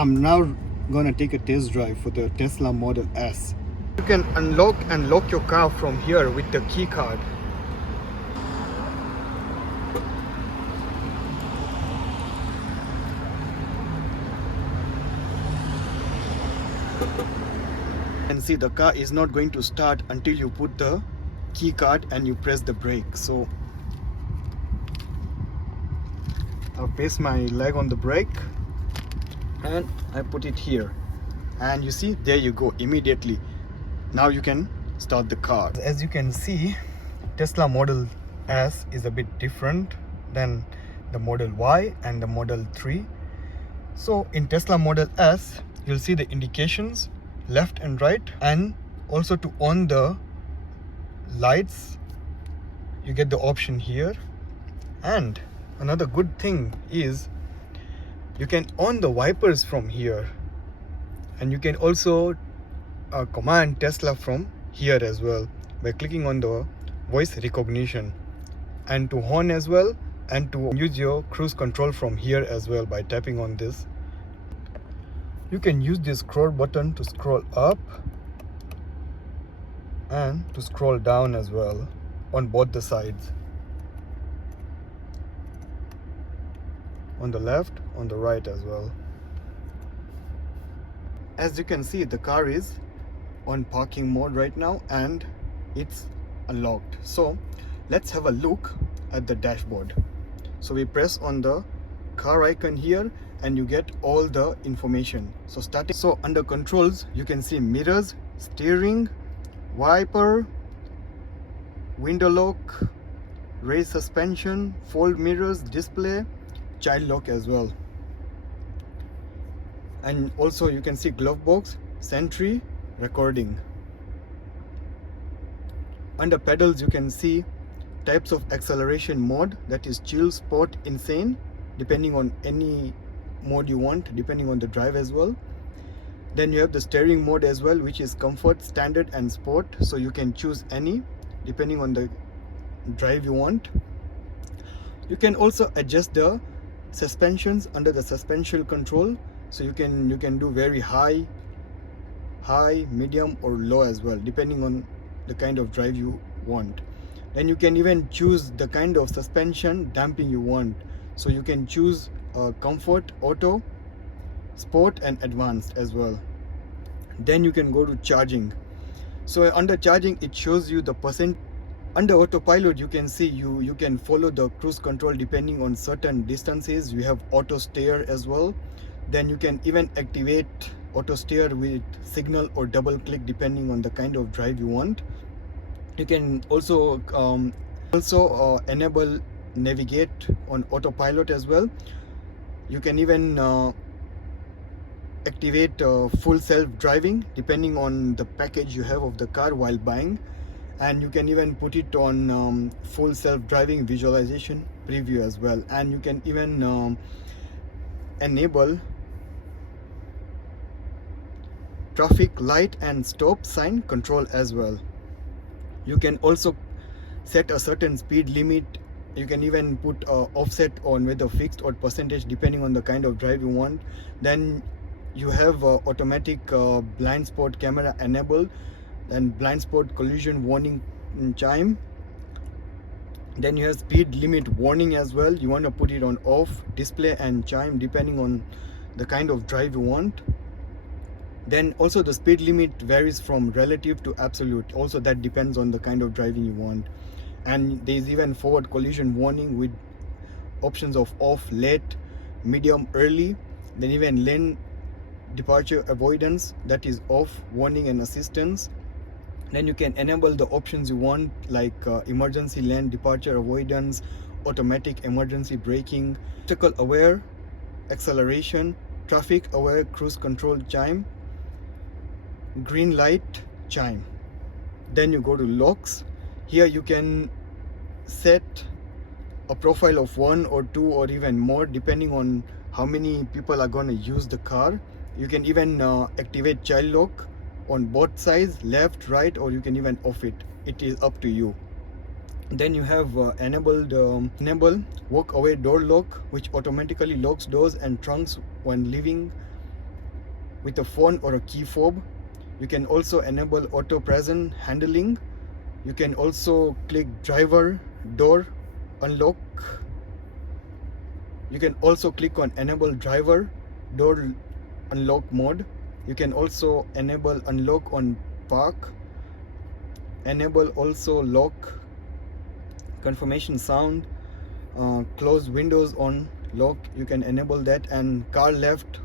I'm now gonna take a test drive for the Tesla Model S. You can unlock and lock your car from here with the key card. And see, the car is not going to start until you put the key card and you press the brake. So I'll place my leg on the brake and I put it here, and you see, there you go, immediately. Now you can start the car. As you can see, Tesla Model S is a bit different than the Model Y and the Model 3. So in Tesla Model S, you'll see the indications left and right, and also to on the lights you get the option here. And another good thing is you can on the wipers from here, and you can also command Tesla from here as well by clicking on the voice recognition, and to horn as well, and to use your cruise control from here as well by tapping on this. You can use this scroll button to scroll up and to scroll down as well on both the sides, on the left, on the right as well. As you can see, the car is on parking mode right now and it's unlocked. So let's have a look at the dashboard. So we press on the car icon here and you get all the information. So under controls, you can see mirrors, steering, wiper, window lock, raise suspension, fold mirrors, display, child lock as well. And also you can see glove box, sentry, recording. Under pedals, you can see types of acceleration mode, that is chill, sport, insane, depending on any mode you want, depending on the drive as well. Then you have the steering mode as well, which is comfort, standard and sport, so you can choose any depending on the drive you want. You can also adjust the suspensions under the suspension control, so you can do very high, medium or low as well, depending on the kind of drive you want. Then you can even choose the kind of suspension damping you want, so you can choose comfort, auto, sport and advanced as well. Then you can go to charging. So under charging, it shows you the percent. Under autopilot, you can see you can follow the cruise control depending on certain distances. You have auto steer as well. Then you can even activate auto steer with signal or double click depending on the kind of drive you want. You can also enable navigate on autopilot as well. You can even activate full self-driving depending on the package you have of the car while buying, and you can even put it on full self-driving visualization preview as well. And you can even enable traffic light and stop sign control as well. You can also set a certain speed limit. You can even put offset on whether fixed or percentage depending on the kind of drive you want. Then you have automatic blind spot camera enabled, and blind spot collision warning chime. Then you have speed limit warning as well. You want to put it on off, display and chime depending on the kind of drive you want. Then also the speed limit varies from relative to absolute, also that depends on the kind of driving you want. And there is even forward collision warning with options of off, late, medium, early. Then even lane departure avoidance, that is off, warning and assistance. Then you can enable the options you want, like emergency lane departure avoidance, automatic emergency braking, obstacle aware acceleration, traffic aware cruise control chime, green light chime. Then you go to locks. Here you can set a profile of 1 or 2 or even more depending on how many people are going to use the car. You can even activate child lock on both sides, left, right, or you can even off it. It is up to you. Then you have enable walk away door lock, which automatically locks doors and trunks when leaving with a phone or a key fob. You can also enable auto present handling. You can also click driver door unlock. You can also click on enable driver door unlock mode. You can also enable unlock on park, enable also lock confirmation sound, close windows on lock, you can enable that, and car left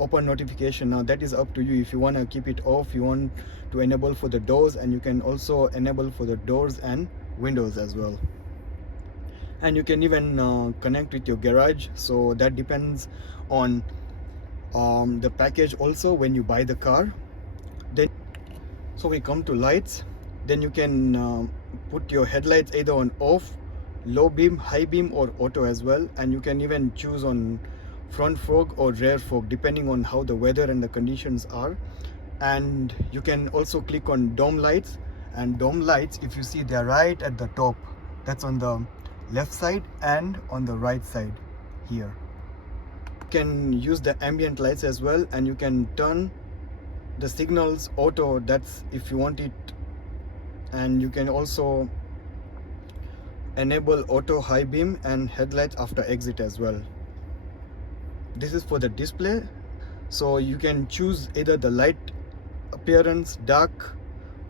open notification. Now that is up to you. If you want to keep it off, you want to enable for the doors, and you can also enable for the doors and windows as well. And you can even connect with your garage, so that depends on the package also when you buy the car. Then so we come to lights. Then you can put your headlights either on off, low beam, high beam, or auto as well. And you can even choose on front fog or rear fog depending on how the weather and the conditions are. And you can also click on dome lights, and dome lights, if you see, they're right at the top. That's on the left side and on the right side here. You can use the ambient lights as well, and you can turn the signals auto, that's if you want it. And you can also enable auto high beam and headlights after exit as well. This is for the display, so you can choose either the light appearance, dark,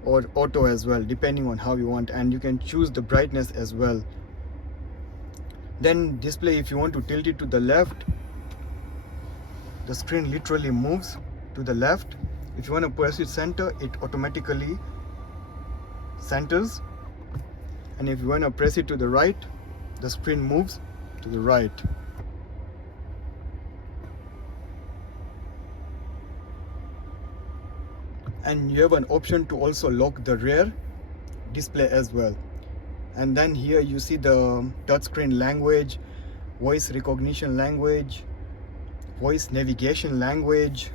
or auto as well depending on how you want. And you can choose the brightness as well. Then display, if you want to tilt it to the left, the screen literally moves to the left. If you want to press it center, it automatically centers. And if you want to press it to the right, the screen moves to the right. And you have an option to also lock the rear display as well. And then here you see the touchscreen language, voice recognition language, voice navigation language,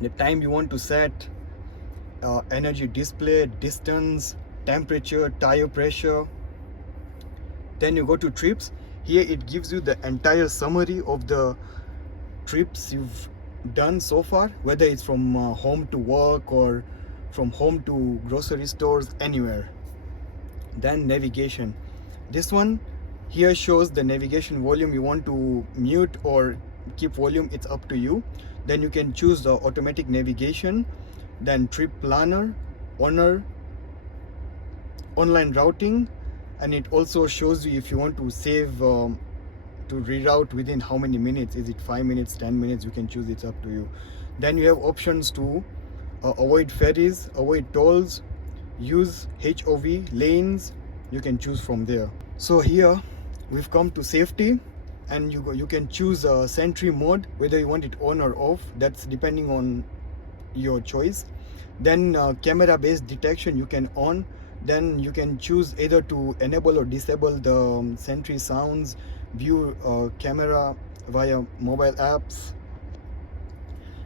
the time you want to set, energy display, distance, temperature, tire pressure. Then you go to trips. Here it gives you the entire summary of the trips you've done so far, whether it's from home to work or from home to grocery stores, anywhere. Then navigation. This one here shows the navigation volume. You want to mute or keep volume, it's up to you. Then you can choose the automatic navigation, then trip planner, owner, online routing, and it also shows you if you want to save to reroute within how many minutes. Is it 5 minutes, 10 minutes? You can choose, it's up to you. Then you have options to avoid ferries, avoid tolls, use HOV lanes. You can choose from there. So here we've come to safety, and you can choose a sentry mode, whether you want it on or off. That's depending on your choice. Then camera based detection you can on. Then you can choose either to enable or disable the sentry sounds, view camera via mobile apps.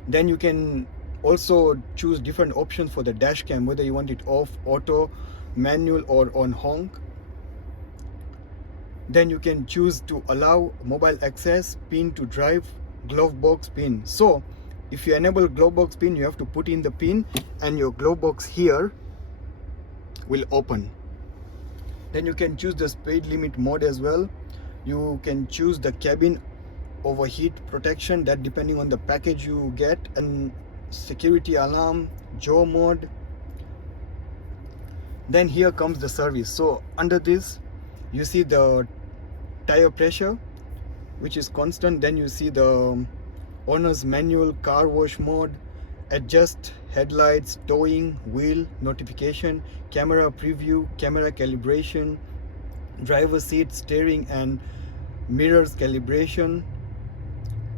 Then you can also choose different options for the dash cam, whether you want it off, auto, manual, or on honk. Then you can choose to allow mobile access, pin to drive, glove box pin. So if you enable glove box pin, you have to put in the pin and your glove box here will open. Then you can choose the speed limit mode as well. You can choose the cabin overheat protection, that depending on the package you get, and security alarm, Joe mode. Then here comes the service. So under this you see the tire pressure, which is constant. Then you see the owner's manual, car wash mode, adjust headlights, towing, wheel notification, camera preview, camera calibration, driver seat, steering and mirrors calibration,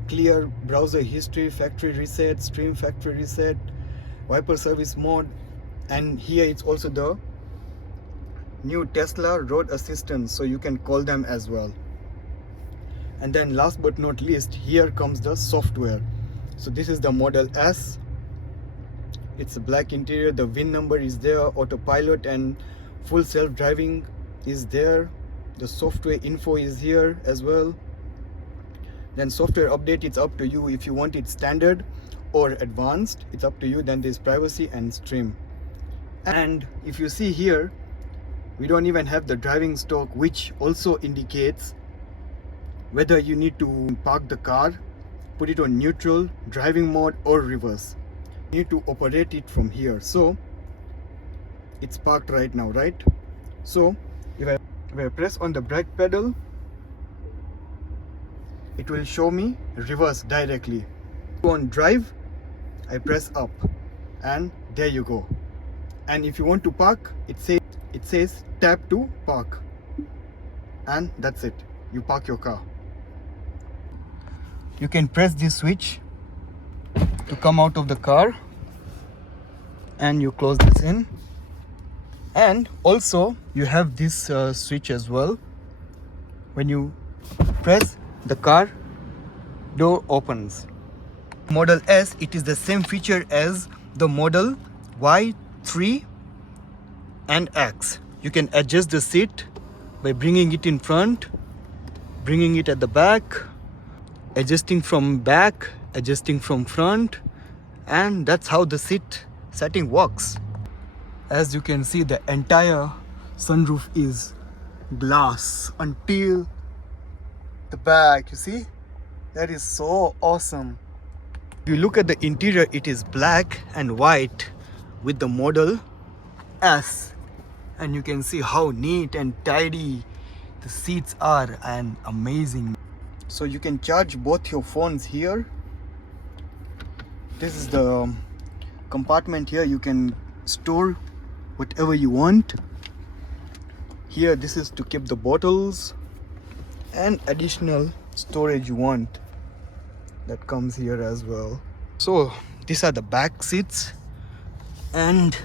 clear browser history, factory reset, stream factory reset, wiper service mode. And here it's also the new Tesla road assistance, so you can call them as well. And then last but not least, here comes the software. So this is the Model S. It's a black interior, the VIN number is there, autopilot and full self-driving is there, the software info is here as well. Then software update, it's up to you if you want it standard or advanced, it's up to you. Then there's privacy and stream. And if you see here, we don't even have the driving stroke, which also indicates whether you need to park the car, put it on neutral, driving mode or reverse. You need to operate it from here. So it's parked right now, right? So if I press on the brake pedal, it will show me reverse directly. On drive, I press up and there you go. And if you want to park, it says tap to park, and that's it. You park your car. You can press this switch to come out of the car, and you close this in. And also you have this switch as well. When you press, the car door opens. Model S, it is the same feature as the model Y3 and X. You can adjust the seat by bringing it in front, bringing it at the back, adjusting from back, adjusting from front, and that's how the seat setting works. As you can see, the entire sunroof is glass until the back. You see, that is so awesome. If you look at the interior, it is black and white with the model S, and you can see how neat and tidy the seats are, and amazing. So you can charge both your phones here. This is the compartment here. You can store whatever you want here. This is to keep the bottles and additional storage you want, that comes here as well. So these are the back seats, and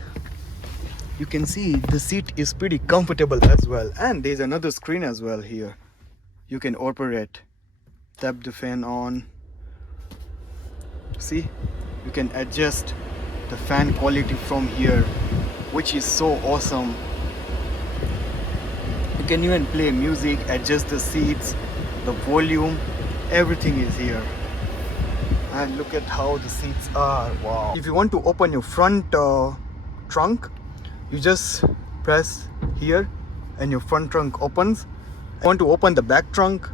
you can see the seat is pretty comfortable as well. And there's another screen as well here. You can operate, tap the fan on. See, you can adjust the fan quality from here, which is so awesome. You can even play music, adjust the seats, the volume, everything is here. And look at how the seats are. Wow. If you want to open your front trunk, you just press here and your front trunk opens. If you want to open the back trunk,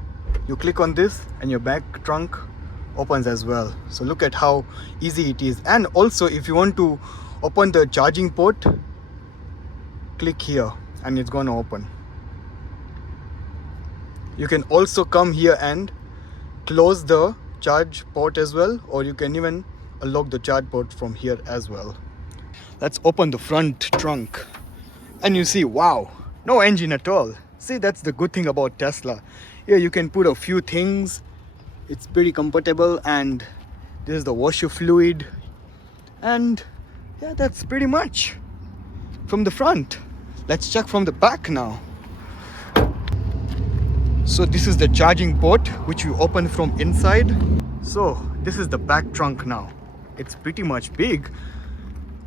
you click on this and your back trunk opens as well. So look at how easy it is. And also, if you want to open the charging port, click here and it's gonna open. You can also come here and close the charge port as well, or you can even unlock the charge port from here as well. Let's open the front trunk, and you see, wow, no engine at all. See, that's the good thing about Tesla. Here you can put a few things. It's pretty comfortable, and this is the washer fluid, and yeah, that's pretty much from the front. Let's check from the back now. So this is the charging port, which you open from inside. So this is the back trunk now. It's pretty much big.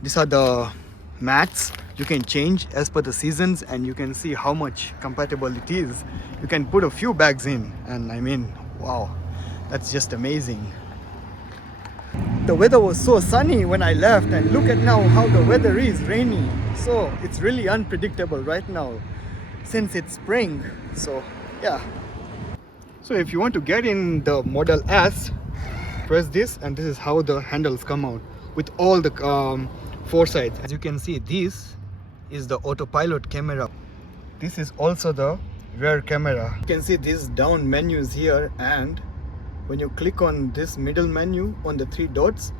These are the mats. You can change as per the seasons, and you can see how much compatible it is. You can put a few bags in, and I mean, wow, that's just amazing. The weather was so sunny when I left, and look at now how the weather is rainy. So it's really unpredictable right now since it's spring. So yeah. So if you want to get in the Model S, press this, and this is how the handles come out with all the four sides. As you can see, this is the autopilot camera. This is also the rear camera. You can see these down menus here, and when you click on this middle menu on the three dots,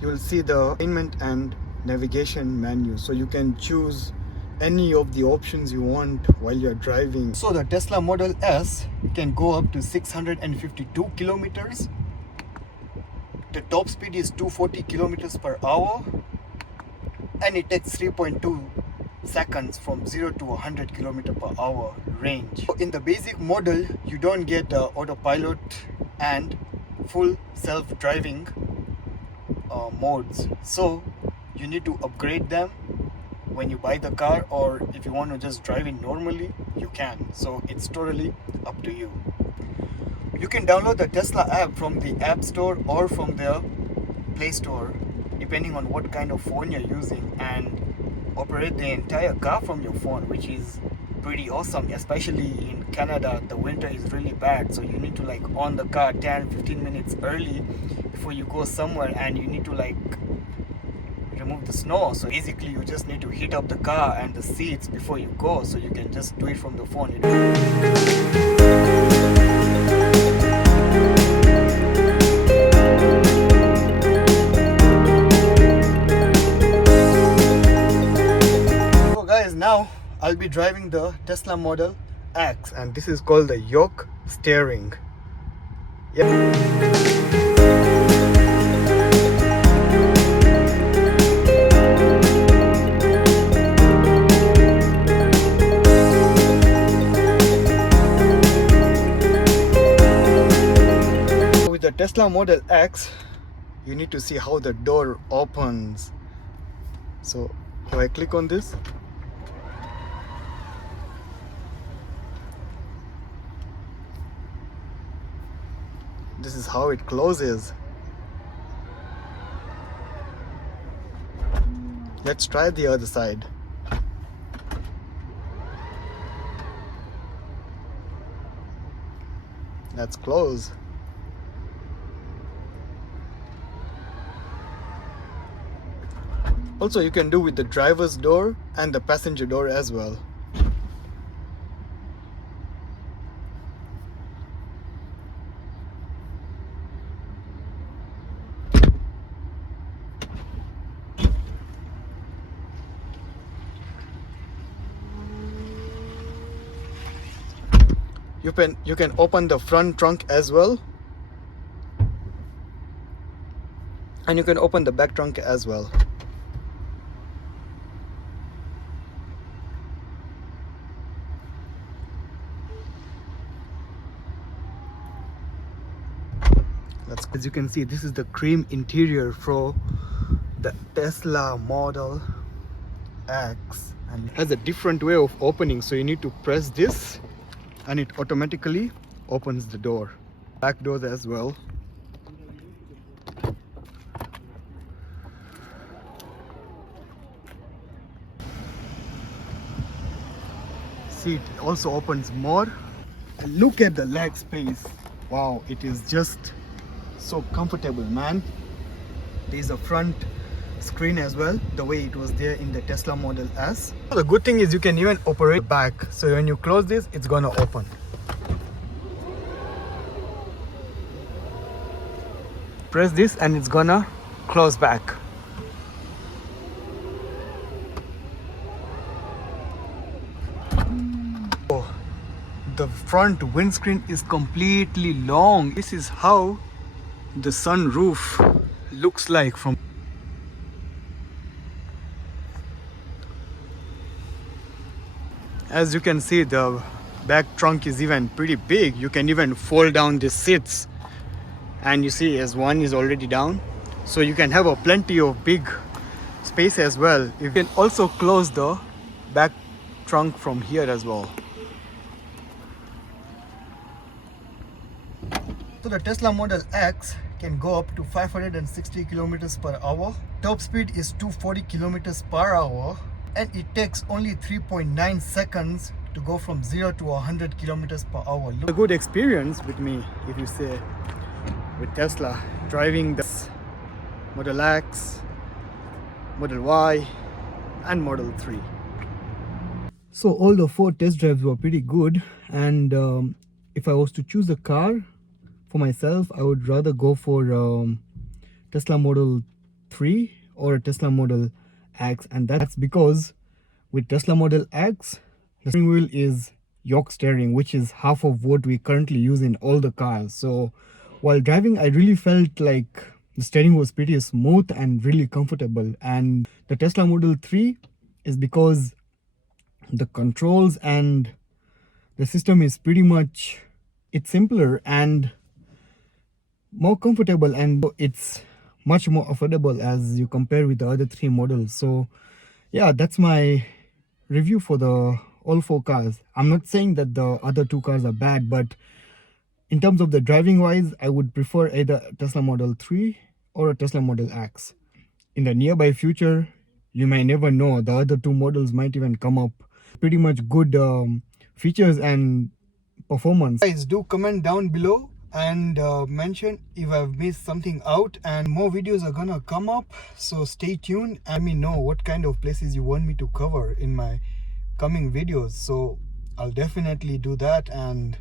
you will see the alignment and navigation menu. So you can choose any of the options you want while you're driving. So the Tesla Model S can go up to 652 kilometers. The top speed is 240 kilometers per hour, and it takes 3.2 seconds from 0 to 100 kilometer per hour range. So in the basic model, you don't get autopilot and full self-driving modes. So you need to upgrade them when you buy the car, or if you want to just drive it normally, you can. So it's totally up to you. You can download the Tesla app from the App Store or from the Play Store, depending on what kind of phone you're using, and operate the entire car from your phone, which is pretty awesome. Especially in Canada, the winter is really bad, so you need to like on the car 10-15 minutes early before you go somewhere, and you need to like remove the snow. So basically you just need to heat up the car and the seats before you go, so you can just do it from the phone. So guys, now I'll be driving the Tesla Model X, and this is called the yoke steering. Yep. The Tesla Model X, you need to see how the door opens. So if I click on this, this is how it closes. Let's try the other side. Let's close. Also, you can do with the driver's door and the passenger door as well. You can open the front trunk as well, and you can open the back trunk as well. As you can see, this is the cream interior for the Tesla Model X, and it has a different way of opening. So you need to press this and it automatically opens the door. Back doors as well. See, it also opens more. And look at the leg space. Wow, it is just so comfortable, man. There's a front screen as well, the way it was there in the Tesla Model S. The good thing is you can even operate back. So when you close this, it's gonna open. Press this and it's gonna close back. Oh, the front windscreen is completely long. This is how the sunroof looks like from. As you can see, the back trunk is even pretty big. You can even fold down the seats, and you see as one is already down, so you can have a plenty of big space as well. You can also close the back trunk from here as well. So the Tesla Model X can go up to 560 kilometers per hour. Top speed is 240 kilometers per hour, and it takes only 3.9 seconds to go from 0 to 100 kilometers per hour. A good experience with me, if you say, with Tesla, driving this Model X, Model Y, and Model 3. So all the 4 test drives were pretty good, and if I was to choose a car for myself, I would rather go for Tesla Model 3 or a Tesla Model X, and that's because with Tesla Model X, the steering wheel is yoke steering, which is half of what we currently use in all the cars. So while driving, I really felt like the steering was pretty smooth and really comfortable. And the Tesla Model 3 is because the controls and the system is pretty much, it's simpler and more comfortable, and it's much more affordable as you compare with the other 3 models. So yeah, that's my review for the all 4 cars. I'm not saying that the other 2 cars are bad, but in terms of the driving wise, I would prefer either Tesla Model 3 or a Tesla Model X. In the nearby future, you may never know, the other two models might even come up. Pretty much good features and performance. Guys, do comment down below and mention if I've missed something out, and more videos are gonna come up, so stay tuned and let me know what kind of places you want me to cover in my coming videos. So I'll definitely do that. And